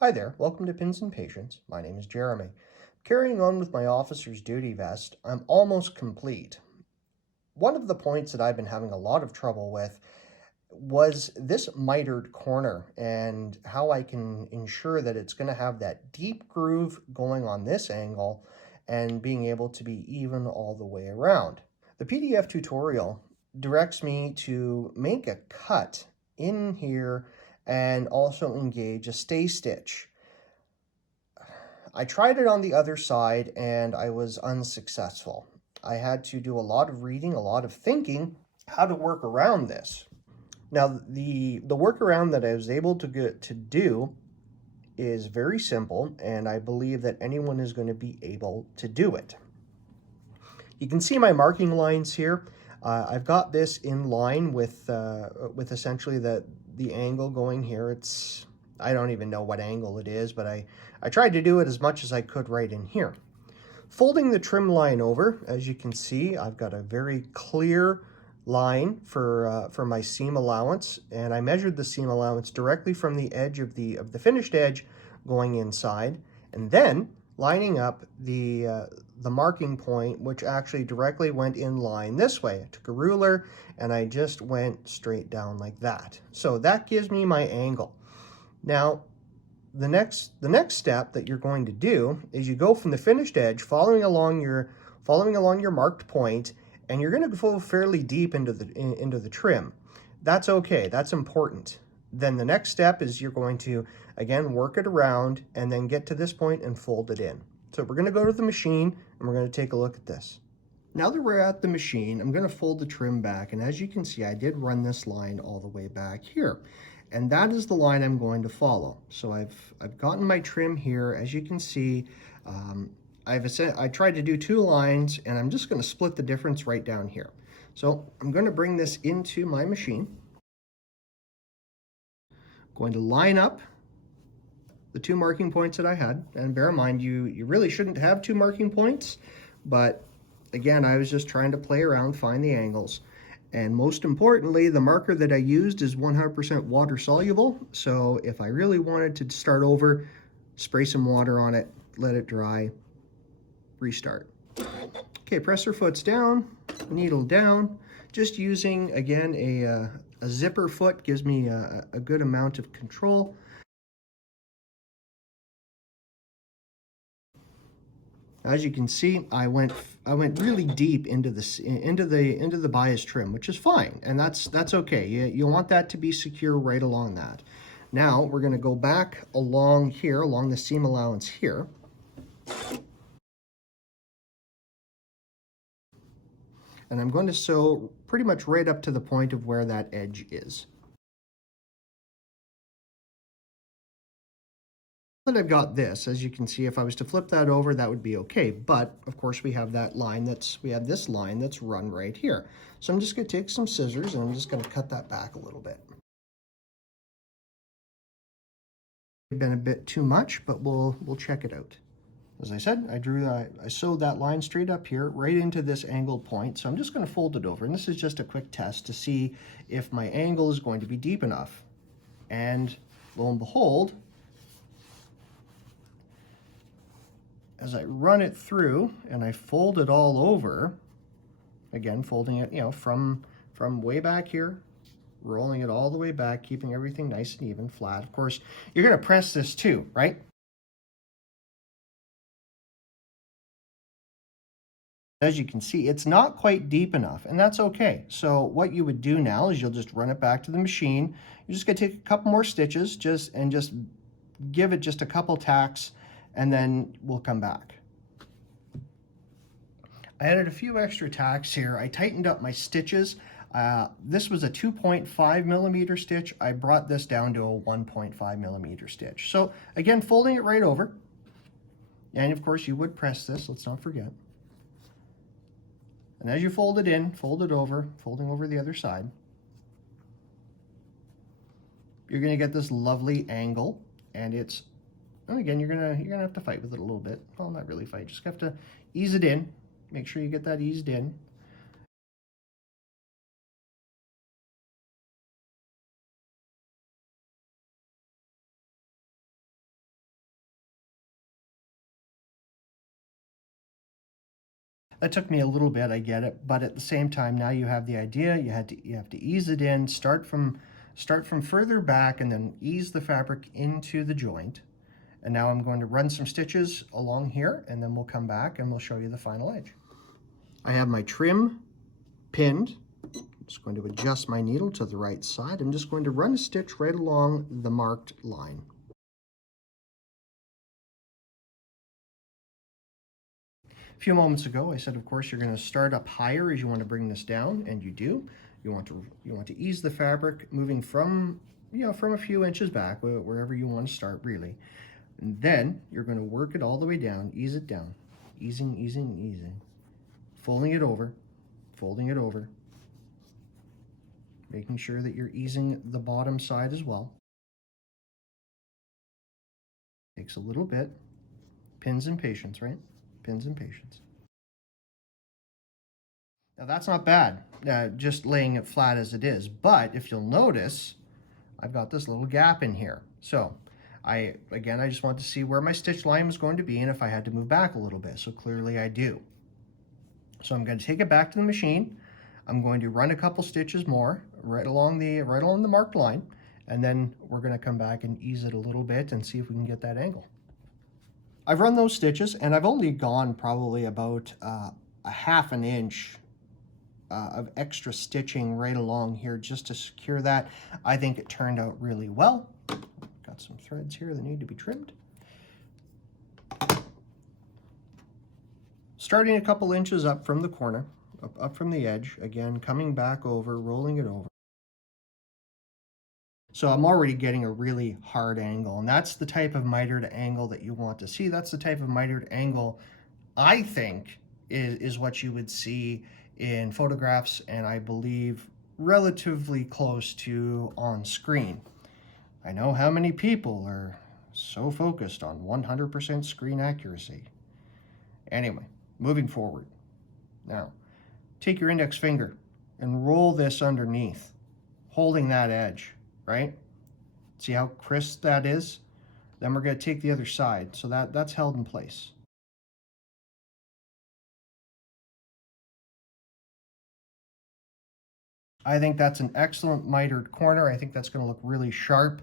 Hi there, welcome to Pins and Patience. My name is Jeremy. Carrying on with my officer's duty vest, I'm almost complete. One of the points that I've been having a lot of trouble with was this mitered corner and how I can ensure that it's going to have that deep groove going on this angle and being able to be even all the way around. The PDF tutorial directs me to make a cut in here and also engage a stay stitch. I tried it on the other side and I was unsuccessful. I had to do a lot of reading, a lot of thinking, how to work around this. Now, the workaround that I was able to get to do is very simple, and I believe that anyone is going to be able to do it. You can see my marking lines here. I've got this in line with essentially the angle going here. I don't even know what angle it is, but I tried to do it as much as I could right in here. Folding the trim line over, as you can see, I've got a very clear line for my seam allowance, and I measured the seam allowance directly from the edge of the finished edge going inside, and then lining up the marking point, which actually directly went in line this way. I took a ruler and I just went straight down like that. So that gives me my angle. Now, the next step that you're going to do is you go from the finished edge, following along your marked point, and you're going to go fairly deep into the trim. That's okay. That's important. Then the next step is you're going to again work it around and then get to this point and fold it in. So we're going to go to the machine and we're going to take a look at this. Now that we're at the machine, I'm going to fold the trim back, and as you can see, I did run this line all the way back here. And that is the line I'm going to follow. So I've gotten my trim here. As you can see, I tried to do two lines, and I'm just going to split the difference right down here. So I'm going to bring this into my machine. Going to line up the two marking points that I had. And bear in mind, you really shouldn't have two marking points, but again, I was just trying to play around, find the angles. And most importantly, the marker that I used is 100% water soluble. So if I really wanted to start over, spray some water on it, let it dry, restart. Okay, presser foot's down, needle down. Just using, again, a zipper foot gives me a good amount of control. As you can see, I went really deep into the bias trim, which is fine, and that's okay. You want that to be secure right along that. Now we're going to go back along here, along the seam allowance here. And I'm going to sew pretty much right up to the point of where that edge is. That I've got this, as you can see, if I was to flip that over, that would be okay. But of course we have that line we have this line that's run right here. So I'm just going to take some scissors and I'm just going to cut that back a little bit. Been a bit too much, but we'll check it out. As I said, I sewed that line straight up here, right into this angled point. So I'm just going to fold it over, and this is just a quick test to see if my angle is going to be deep enough. And lo and behold, as I run it through and I fold it all over, again folding it, from way back here, rolling it all the way back, keeping everything nice and even, flat. Of course, you're going to press this too, right? As you can see, it's not quite deep enough, and that's okay. So what you would do now is you'll just run it back to the machine. You're just going to take a couple more stitches just give it just a couple tacks, and then we'll come back. I added a few extra tacks here. I tightened up my stitches. This was a 2.5 millimeter stitch. I brought this down to a 1.5 millimeter stitch. So again, folding it right over. And of course you would press this, let's not forget. And as you fold it in, fold it over, folding over the other side, you're going to get this lovely angle, and again, you're gonna have to fight with it a little bit. Well, not really fight, just have to ease it in. Make sure you get that eased in. That took me a little bit, I get it, but at the same time, now you have the idea. You have to ease it in, start from further back, and then ease the fabric into the joint. And now I'm going to run some stitches along here, and then we'll come back and we'll show you the final edge. I have my trim pinned. I'm just going to adjust my needle to the right side. I'm just going to run a stitch right along the marked line. A few moments ago, I said, of course, you're going to start up higher as you want to bring this down, and you do. You want to ease the fabric, moving from from a few inches back, wherever you want to start, really. And then you're going to work it all the way down, ease it down, easing, easing, easing, folding it over, making sure that you're easing the bottom side as well. Takes a little bit. Pins and patience, right? Pins and patience. Now that's not bad, just laying it flat as it is. But if you'll notice, I've got this little gap in here. So I just want to see where my stitch line was going to be and if I had to move back a little bit. So clearly I do. So I'm going to take it back to the machine. I'm going to run a couple stitches more right along the marked line, and then we're going to come back and ease it a little bit and see if we can get that angle. I've run those stitches, and I've only gone probably about a ½ an inch of extra stitching right along here just to secure that. I think it turned out really well. Got some threads here that need to be trimmed. Starting a couple inches up from the corner, up from the edge, again, coming back over, rolling it over. So I'm already getting a really hard angle, and that's the type of mitered angle that you want to see. That's the type of mitered angle I think is what you would see in photographs, and I believe relatively close to on screen. I know how many people are so focused on 100% screen accuracy. Anyway, moving forward. Now, take your index finger and roll this underneath, holding that edge, right? See how crisp that is? Then we're going to take the other side, so that's held in place. I think that's an excellent mitered corner. I think that's going to look really sharp.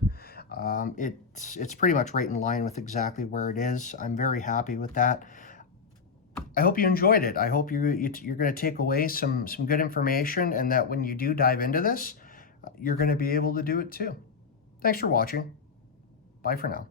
It's pretty much right in line with exactly where it is. I'm very happy with that. I hope you enjoyed it. I hope you're going to take away some good information, and that when you do dive into this, you're going to be able to do it too. Thanks for watching. Bye for now.